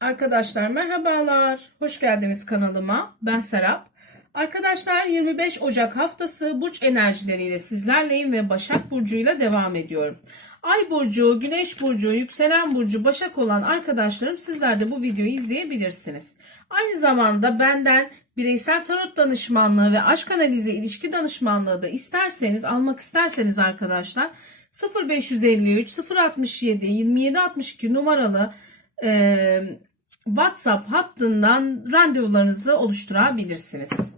Arkadaşlar merhabalar. Hoş geldiniz kanalıma. Ben Serap. Arkadaşlar 25 Ocak haftası burç enerjileriyle sizlerleyim ve Başak Burcu'yla devam ediyorum. Ay burcu, güneş burcu, yükselen burcu, başak olan arkadaşlarım sizler de bu videoyu izleyebilirsiniz. Aynı zamanda benden bireysel tarot danışmanlığı ve aşk analizi ilişki danışmanlığı da isterseniz almak isterseniz arkadaşlar 0553 067 2762 numaralı WhatsApp hattından randevularınızı oluşturabilirsiniz.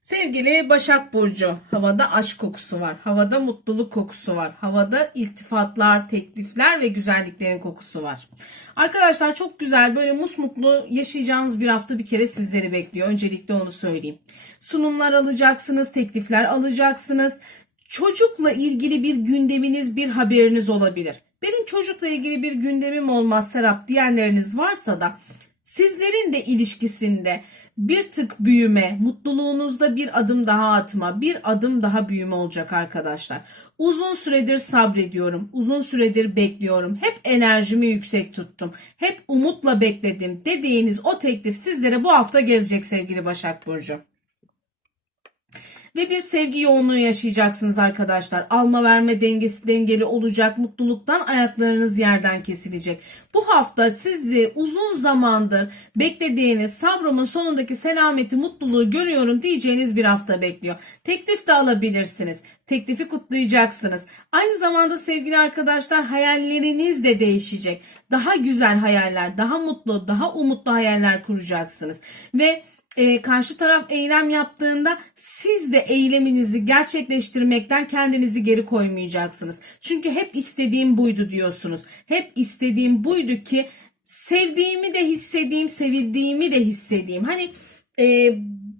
Sevgili Başak Burcu, havada aşk kokusu var, havada mutluluk kokusu var, havada iltifatlar, teklifler ve güzelliklerin kokusu var. Arkadaşlar çok güzel böyle musmutlu yaşayacağınız bir hafta bir kere sizleri bekliyor. Öncelikle onu söyleyeyim. Sunumlar alacaksınız, teklifler alacaksınız. Çocukla ilgili bir gündeminiz, bir haberiniz olabilir. Benim çocukla ilgili bir gündemim olmaz Serap diyenleriniz varsa da sizlerin de ilişkisinde bir tık büyüme, mutluluğunuzda bir adım daha atma, bir adım daha büyüme olacak arkadaşlar. Uzun süredir sabrediyorum, uzun süredir bekliyorum. Hep enerjimi yüksek tuttum. Hep umutla bekledim dediğiniz o teklif sizlere bu hafta gelecek sevgili Başak Burcu ve bir sevgi yoğunluğu yaşayacaksınız arkadaşlar. Alma verme dengesi dengeli olacak. Mutluluktan ayaklarınız yerden kesilecek. Bu hafta sizi uzun zamandır beklediğiniz sabrımın sonundaki selameti, mutluluğu görüyorum diyeceğiniz bir hafta bekliyor. Teklif de alabilirsiniz. Teklifi kutlayacaksınız. Aynı zamanda sevgili arkadaşlar hayalleriniz de değişecek. Daha güzel hayaller, daha mutlu, daha umutlu hayaller kuracaksınız. Ve e, karşı taraf eylem yaptığında siz de eyleminizi gerçekleştirmekten kendinizi geri koymayacaksınız. Çünkü hep istediğim buydu diyorsunuz. Hep istediğim buydu ki sevdiğimi de hissedeyim, sevildiğimi de hissedeyim. Hani e,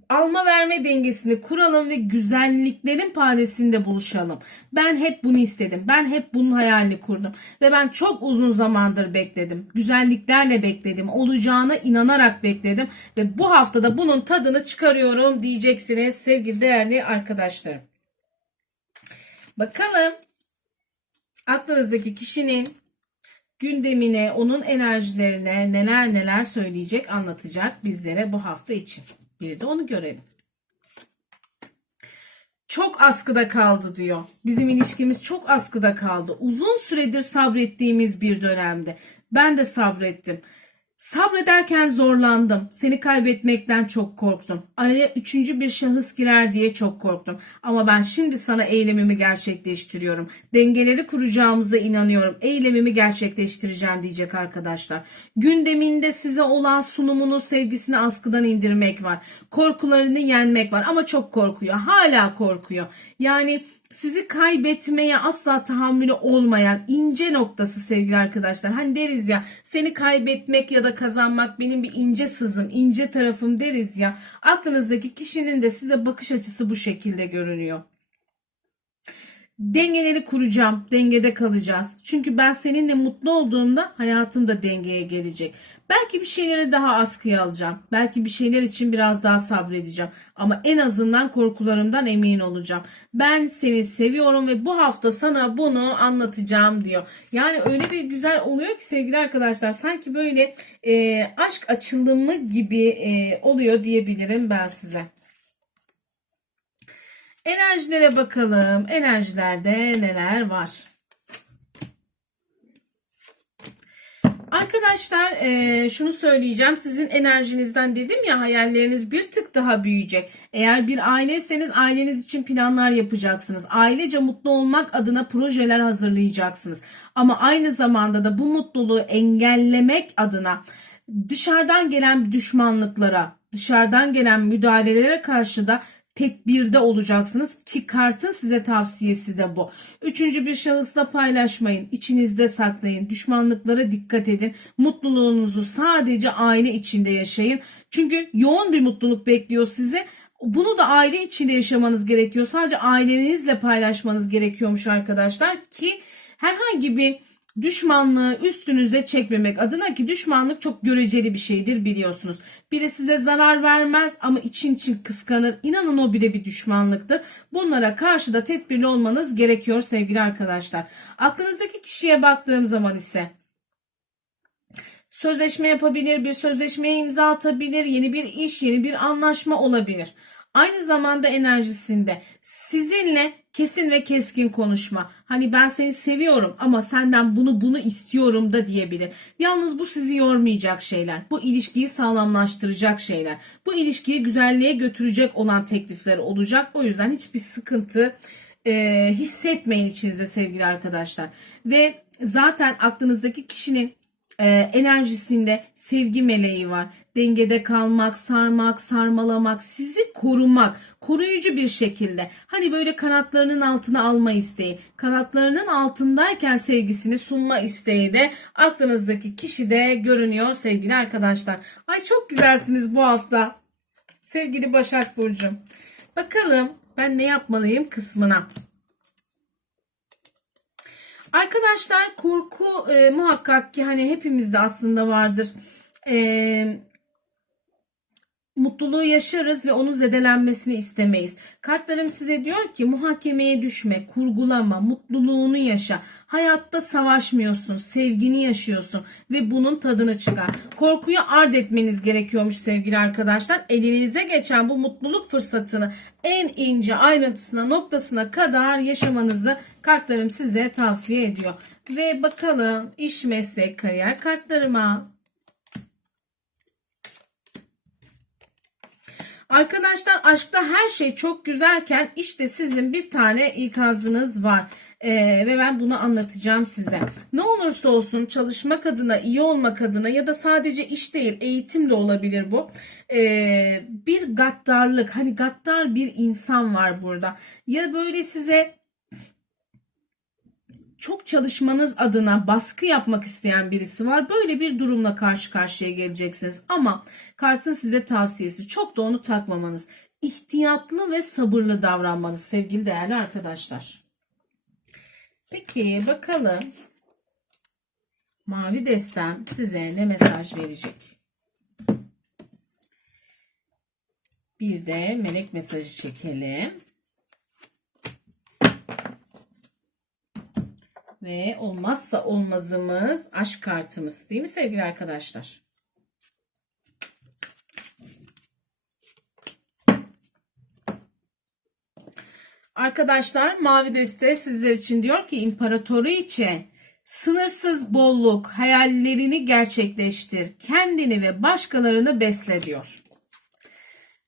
alma verme dengesini kuralım ve güzelliklerin padesinde buluşalım. Ben hep bunu istedim. Ben hep bunun hayalini kurdum. Ve ben çok uzun zamandır bekledim. Güzelliklerle bekledim. Olacağına inanarak bekledim. Ve bu haftada bunun tadını çıkarıyorum diyeceksiniz sevgili değerli arkadaşlarım. Bakalım aklınızdaki kişinin gündemine, onun enerjilerine neler neler söyleyecek, anlatacak bizlere bu hafta için. Bir de onu görelim. Çok askıda kaldı diyor. Bizim ilişkimiz çok askıda kaldı. Uzun süredir sabrettiğimiz bir dönemde. Ben de sabrettim. Sabrederken zorlandım. Seni kaybetmekten çok korktum. Araya üçüncü bir şahıs girer diye çok korktum. Ama ben şimdi sana eylemimi gerçekleştiriyorum. Dengeleri kuracağımıza inanıyorum. Eylemimi gerçekleştireceğim diyecek arkadaşlar. Gündeminde size olan sunumunu, sevgisini askıdan indirmek var. Korkularını yenmek var ama çok korkuyor. Hala korkuyor. Yani sizi kaybetmeye asla tahammülü olmayan ince noktası sevgili arkadaşlar. Hani deriz ya seni kaybetmek ya da kazanmak benim bir ince sızım, ince tarafım deriz ya. Aklınızdaki kişinin de size bakış açısı bu şekilde görünüyor. Dengeleri kuracağım. Dengede kalacağız. Çünkü ben seninle mutlu olduğumda hayatım da dengeye gelecek. Belki bir şeyleri daha askıya alacağım. Belki bir şeyler için biraz daha sabredeceğim. Ama en azından korkularımdan emin olacağım. Ben seni seviyorum ve bu hafta sana bunu anlatacağım diyor. Yani öyle bir güzel oluyor ki sevgili arkadaşlar. Sanki böyle e, aşk açılımı gibi e, oluyor diyebilirim ben size. Enerjilere bakalım. Enerjilerde neler var? Arkadaşlar e, şunu söyleyeceğim. Sizin enerjinizden dedim ya hayalleriniz bir tık daha büyüyecek. Eğer bir aileyseniz aileniz için planlar yapacaksınız. Ailece mutlu olmak adına projeler hazırlayacaksınız. Ama aynı zamanda da bu mutluluğu engellemek adına dışarıdan gelen düşmanlıklara, dışarıdan gelen müdahalelere karşı da tedbirde olacaksınız ki kartın size tavsiyesi de bu. Üçüncü bir şahısla paylaşmayın. içinizde saklayın. Düşmanlıklara dikkat edin. Mutluluğunuzu sadece aile içinde yaşayın. Çünkü yoğun bir mutluluk bekliyor sizi. Bunu da aile içinde yaşamanız gerekiyor. Sadece ailenizle paylaşmanız gerekiyormuş arkadaşlar ki herhangi bir düşmanlığı üstünüze çekmemek adına ki düşmanlık çok göreceli bir şeydir biliyorsunuz. Biri size zarar vermez ama için için kıskanır. İnanın o bile bir düşmanlıktır. Bunlara karşı da tedbirli olmanız gerekiyor sevgili arkadaşlar. Aklınızdaki kişiye baktığım zaman ise sözleşme yapabilir, bir sözleşmeye imza atabilir, yeni bir iş, yeni bir anlaşma olabilir. Aynı zamanda enerjisinde sizinle kesin ve keskin konuşma. Hani ben seni seviyorum ama senden bunu bunu istiyorum da diyebilir. Yalnız bu sizi yormayacak şeyler. Bu ilişkiyi sağlamlaştıracak şeyler. Bu ilişkiyi güzelliğe götürecek olan teklifler olacak. O yüzden hiçbir sıkıntı e, hissetmeyin içinizde sevgili arkadaşlar. Ve zaten aklınızdaki kişinin e, enerjisinde sevgi meleği var. Dengede kalmak, sarmak, sarmalamak, sizi korumak, koruyucu bir şekilde. Hani böyle kanatlarının altına alma isteği, kanatlarının altındayken sevgisini sunma isteği de aklınızdaki kişide görünüyor sevgili arkadaşlar. Ay çok güzelsiniz bu hafta. Sevgili Başak Burcu'm. Bakalım ben ne yapmalıyım kısmına. Arkadaşlar korku e, muhakkak ki hani hepimizde aslında vardır. E, mutluluğu yaşarız ve onun zedelenmesini istemeyiz. Kartlarım size diyor ki muhakemeye düşme, kurgulama, mutluluğunu yaşa. Hayatta savaşmıyorsun, sevgini yaşıyorsun ve bunun tadını çıkar. Korkuyu ard etmeniz gerekiyormuş sevgili arkadaşlar. Elinize geçen bu mutluluk fırsatını en ince ayrıntısına, noktasına kadar yaşamanızı kartlarım size tavsiye ediyor. Ve bakalım iş, meslek, kariyer kartlarıma. Arkadaşlar aşkta her şey çok güzelken işte sizin bir tane ikazınız var. Ee, ve ben bunu anlatacağım size. Ne olursa olsun çalışmak adına, iyi olmak adına ya da sadece iş değil eğitim de olabilir bu. Ee, bir gaddarlık hani gaddar bir insan var burada. Ya böyle size çalışmanız adına baskı yapmak isteyen birisi var. Böyle bir durumla karşı karşıya geleceksiniz. Ama kartın size tavsiyesi çok da onu takmamanız. İhtiyatlı ve sabırlı davranmanız sevgili değerli arkadaşlar. Peki bakalım mavi destem size ne mesaj verecek? Bir de melek mesajı çekelim. Ve olmazsa olmazımız aşk kartımız değil mi sevgili arkadaşlar? Arkadaşlar mavi deste sizler için diyor ki imparatoru için sınırsız bolluk hayallerini gerçekleştir. Kendini ve başkalarını besle diyor.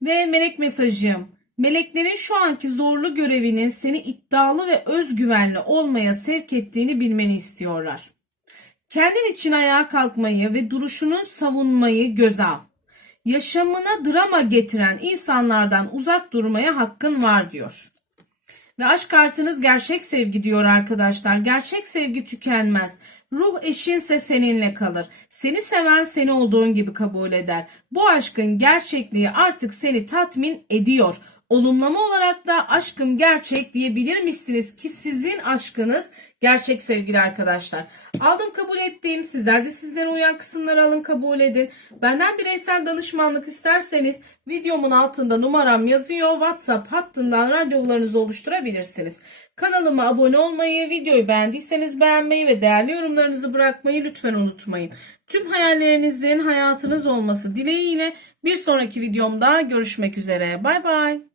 Ve melek mesajım Meleklerin şu anki zorlu görevinin seni iddialı ve özgüvenli olmaya sevk ettiğini bilmeni istiyorlar. Kendin için ayağa kalkmayı ve duruşunun savunmayı göze al. Yaşamına drama getiren insanlardan uzak durmaya hakkın var diyor. Ve aşk kartınız gerçek sevgi diyor arkadaşlar. Gerçek sevgi tükenmez. Ruh eşinse seninle kalır. Seni seven seni olduğun gibi kabul eder. Bu aşkın gerçekliği artık seni tatmin ediyor. Olumlama olarak da aşkım gerçek diyebilir misiniz ki sizin aşkınız gerçek sevgili arkadaşlar. Aldım kabul ettiğim sizler de sizlere uyan kısımları alın kabul edin. Benden bireysel danışmanlık isterseniz videomun altında numaram yazıyor. WhatsApp hattından randevularınızı oluşturabilirsiniz. Kanalıma abone olmayı, videoyu beğendiyseniz beğenmeyi ve değerli yorumlarınızı bırakmayı lütfen unutmayın. Tüm hayallerinizin hayatınız olması dileğiyle bir sonraki videomda görüşmek üzere. Bay bay.